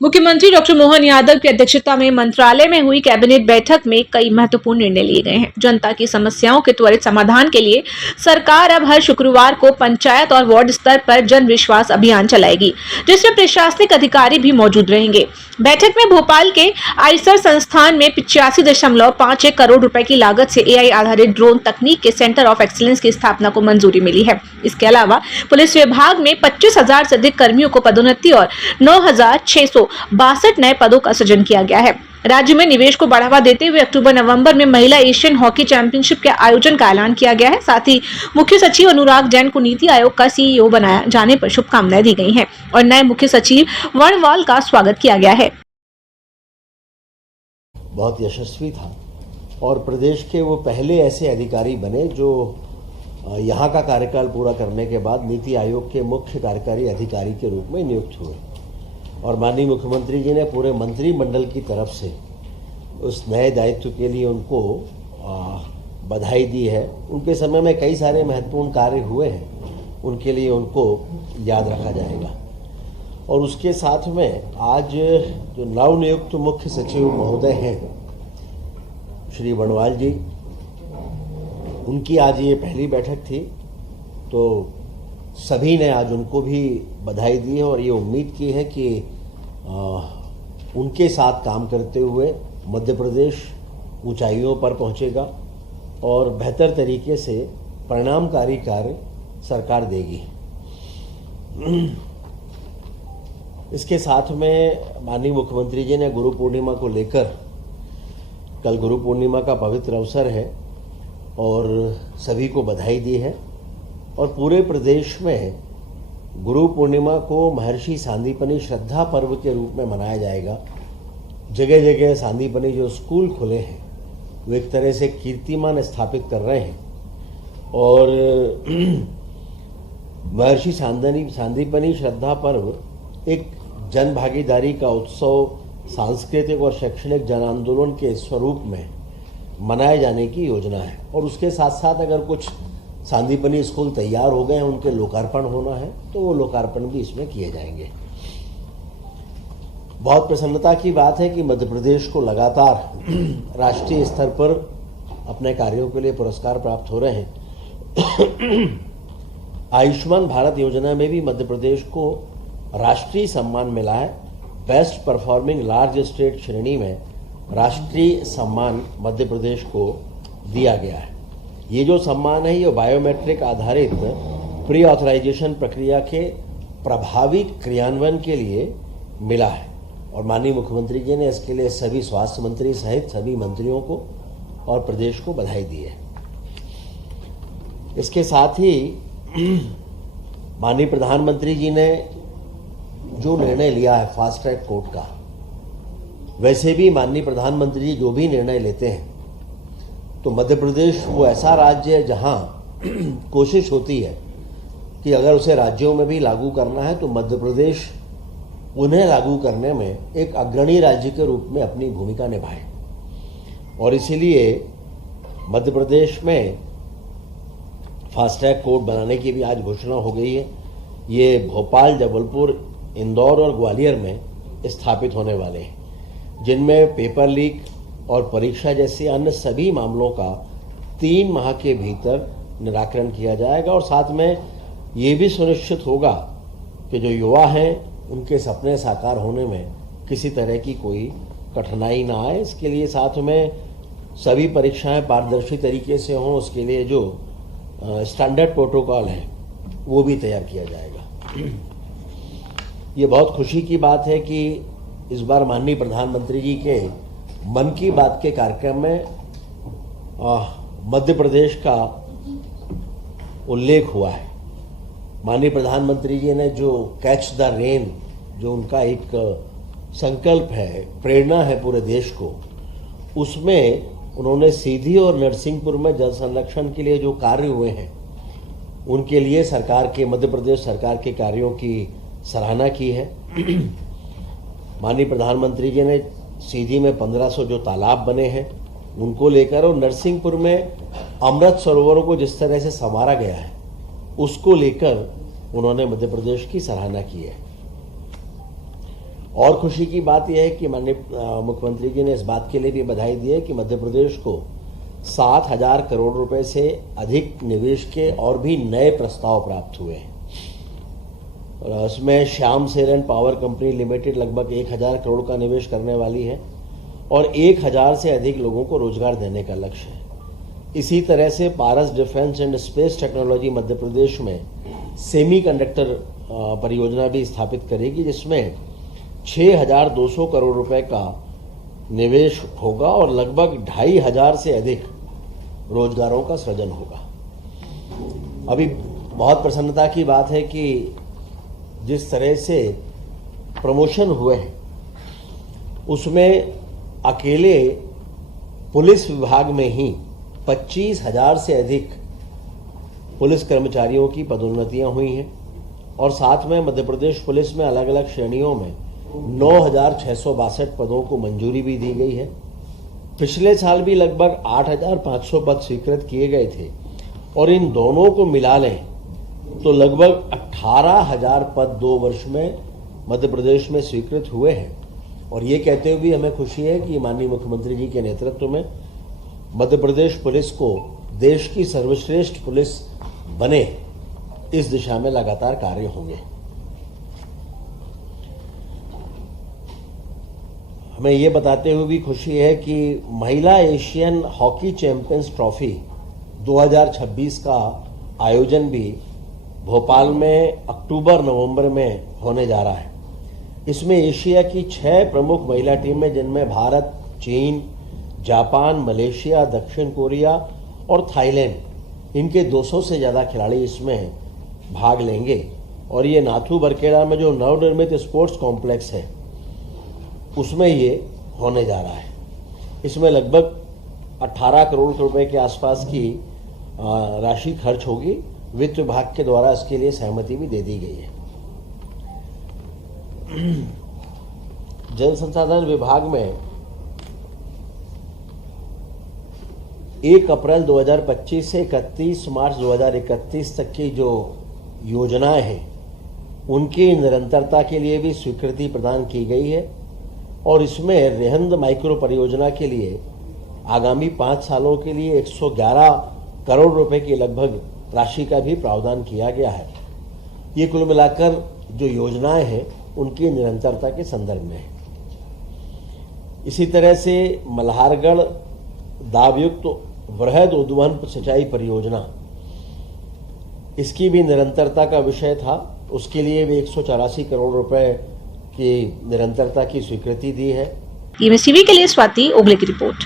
मुख्यमंत्री डॉक्टर मोहन यादव की अध्यक्षता में मंत्रालय में हुई कैबिनेट बैठक में कई महत्वपूर्ण निर्णय लिए गए हैं। जनता की समस्याओं के त्वरित समाधान के लिए सरकार अब हर शुक्रवार को पंचायत और वार्ड स्तर पर जन विश्वास अभियान चलाएगी, जिसमें प्रशासनिक अधिकारी भी मौजूद रहेंगे। बैठक में भोपाल के आईसर संस्थान में 85.51 करोड़ रुपए की लागत से AI आधारित ड्रोन तकनीक के सेंटर ऑफ एक्सीलेंस की स्थापना को मंजूरी मिली है। इसके अलावा पुलिस विभाग में 25,000 से अधिक कर्मियों को पदोन्नति और 9,662 नए पदों का सृजन किया गया है। राज्य में निवेश को बढ़ावा देते हुए अक्टूबर-नवंबर में महिला एशियन हॉकी चैंपियनशिप के आयोजन का ऐलान किया गया है। साथ ही मुख्य सचिव अनुराग जैन को नीति आयोग का CEO बनाया जाने पर शुभकामनाएं दी गई हैं और नए मुख्य सचिव वर्णवाल का स्वागत किया गया है। बहुत यशस्वी था और प्रदेश के वो पहले ऐसे अधिकारी बने जो यहाँ का कार्यकाल पूरा करने के बाद नीति आयोग के मुख्य कार्यकारी अधिकारी के रूप में नियुक्त हुए और माननीय मुख्यमंत्री जी ने पूरे मंत्रिमंडल की तरफ से उस नए दायित्व के लिए उनको बधाई दी है। उनके समय में कई सारे महत्वपूर्ण कार्य हुए हैं, उनके लिए उनको याद रखा जाएगा। और उसके साथ में आज जो नवनियुक्त मुख्य सचिव महोदय हैं श्री वर्णवाल जी, उनकी आज ये पहली बैठक थी, तो सभी ने आज उनको भी बधाई दी है और ये उम्मीद की है कि उनके साथ काम करते हुए मध्य प्रदेश ऊंचाइयों पर पहुंचेगा और बेहतर तरीके से परिणामकारी कार्य सरकार देगी। इसके साथ में माननीय मुख्यमंत्री जी ने गुरु पूर्णिमा को लेकर, कल गुरु पूर्णिमा का पवित्र अवसर है और सभी को बधाई दी है और पूरे प्रदेश में गुरु पूर्णिमा को महर्षि सांदीपनि श्रद्धा पर्व के रूप में मनाया जाएगा। जगह जगह सांदीपनि जो स्कूल खुले हैं वो एक तरह से कीर्तिमान स्थापित कर रहे हैं और महर्षि सांदीपनि श्रद्धा पर्व एक जन भागीदारी का उत्सव, सांस्कृतिक और शैक्षणिक जन आंदोलन के स्वरूप में मनाए जाने की योजना है। और उसके साथ साथ अगर कुछ सांदीपनि स्कूल तैयार हो गए हैं, उनके लोकार्पण होना है, तो वो लोकार्पण भी इसमें किए जाएंगे। बहुत प्रसन्नता की बात है कि मध्य प्रदेश को लगातार राष्ट्रीय स्तर पर अपने कार्यों के लिए पुरस्कार प्राप्त हो रहे हैं। आयुष्मान भारत योजना में भी मध्य प्रदेश को राष्ट्रीय सम्मान मिला है। बेस्ट परफॉर्मिंग लार्ज स्टेट श्रेणी में राष्ट्रीय सम्मान मध्य प्रदेश को दिया गया है। ये जो सम्मान है ये बायोमेट्रिक आधारित प्री ऑथराइजेशन प्रक्रिया के प्रभावी क्रियान्वयन के लिए मिला है और माननीय मुख्यमंत्री जी ने इसके लिए सभी स्वास्थ्य मंत्री सहित सभी मंत्रियों को और प्रदेश को बधाई दी है। इसके साथ ही माननीय प्रधानमंत्री जी ने जो निर्णय लिया है फास्ट ट्रैक कोर्ट का, वैसे भी माननीय प्रधानमंत्री जी जो भी निर्णय लेते हैं तो मध्य प्रदेश वो ऐसा राज्य है जहां कोशिश होती है कि अगर उसे राज्यों में भी लागू करना है तो मध्य प्रदेश उन्हें लागू करने में एक अग्रणी राज्य के रूप में अपनी भूमिका निभाए और इसीलिए मध्य प्रदेश में फास्ट ट्रैक कोर्ट बनाने की भी आज घोषणा हो गई है। ये भोपाल, जबलपुर, इंदौर और ग्वालियर में स्थापित होने वाले हैं, जिनमें पेपर लीक और परीक्षा जैसे अन्य सभी मामलों का 3 माह के भीतर निराकरण किया जाएगा और साथ में ये भी सुनिश्चित होगा कि जो युवा हैं उनके सपने साकार होने में किसी तरह की कोई कठिनाई ना आए। इसके लिए साथ में सभी परीक्षाएं पारदर्शी तरीके से हों, उसके लिए जो स्टैंडर्ड प्रोटोकॉल है वो भी तैयार किया जाएगा। ये बहुत खुशी की बात है कि इस बार माननीय प्रधानमंत्री जी के मन की बात के कार्यक्रम में मध्य प्रदेश का उल्लेख हुआ है। माननीय प्रधानमंत्री जी ने जो कैच द रेन, जो उनका एक संकल्प है, प्रेरणा है पूरे देश को, उसमें उन्होंने सीधी और नरसिंहपुर में जल संरक्षण के लिए जो कार्य हुए हैं उनके लिए सरकार के, मध्य प्रदेश सरकार के कार्यों की सराहना की है। माननीय प्रधानमंत्री जी ने सीधी में 1500 जो तालाब बने हैं उनको लेकर और नरसिंहपुर में अमृत सरोवरों को जिस तरह से संवारा गया है उसको लेकर उन्होंने मध्य प्रदेश की सराहना की है। और खुशी की बात यह है कि माननीय मुख्यमंत्री जी ने इस बात के लिए भी बधाई दी है कि मध्य प्रदेश को 7,000 करोड़ रुपए से अधिक निवेश के और भी नए प्रस्ताव प्राप्त हुए हैं। और इसमें श्याम सेरन पावर कंपनी लिमिटेड लगभग 1,000 करोड़ का निवेश करने वाली है और 1,000 से अधिक लोगों को रोजगार देने का लक्ष्य है। इसी तरह से पारस defence and space technology Madhya Pradesh में सेमीकंडक्टर परियोजना भी स्थापित करेगी, जिसमें 6,200 करोड़ रुपए का निवेश होगा और लगभग 2,500 से अधिक रोजगारों का सृजन होगा। अभी बहुत प्रसन्नता की बात है कि जिस तरह से प्रमोशन हुए हैं उसमें अकेले पुलिस विभाग में ही 25,000 से अधिक पुलिस कर्मचारियों की पदोन्नतियां हुई हैं और साथ में मध्य प्रदेश पुलिस में अलग अलग श्रेणियों में 9,662 पदों को मंजूरी भी दी गई है। पिछले साल भी लगभग 8,500 पद स्वीकृत किए गए थे और इन दोनों को मिला लें तो लगभग 18,000 पद 2 वर्ष में मध्य प्रदेश में स्वीकृत हुए हैं। और ये कहते हुए भी हमें खुशी है कि माननीय मुख्यमंत्री जी के नेतृत्व में मध्य प्रदेश पुलिस को देश की सर्वश्रेष्ठ पुलिस बने, इस दिशा में लगातार कार्य होंगे। हमें ये बताते हुए भी खुशी है कि महिला एशियन हॉकी चैंपियंस ट्रॉफी 2026 का आयोजन भी भोपाल में अक्टूबर-नवंबर में होने जा रहा है। इसमें एशिया की 6 प्रमुख महिला टीमें, जिनमें भारत, चीन, जापान, मलेशिया, दक्षिण कोरिया और थाईलैंड, इनके 200 से ज़्यादा खिलाड़ी इसमें भाग लेंगे। और ये नाथू बरखेड़ा में जो नवनिर्मित स्पोर्ट्स कॉम्प्लेक्स है उसमें ये होने जा रहा है। इसमें लगभग 18 करोड़ रुपए के आसपास की राशि खर्च होगी। वित्त विभाग के द्वारा इसके लिए सहमति भी दे दी गई है। जल संसाधन विभाग में 1 अप्रैल 2025 से 31 मार्च 2031 तक की जो योजनाएं हैं उनकी निरंतरता के लिए भी स्वीकृति प्रदान की गई है और इसमें रेहंद माइक्रो परियोजना के लिए आगामी 5 सालों के लिए 111 करोड़ रुपए की लगभग राशि का भी प्रावधान किया गया है। ये कुल मिलाकर जो योजनाएं हैं उनकी निरंतरता के संदर्भ में है। इसी तरह से मल्हारगढ़ दाबयुक्त वृहद उद्वहन सिंचाई परियोजना, इसकी भी निरंतरता का विषय था। उसके लिए भी 184 करोड़ रुपए की निरंतरता की स्वीकृति दी है। टीवी के लिए स्वाति ओगले की रिपोर्ट।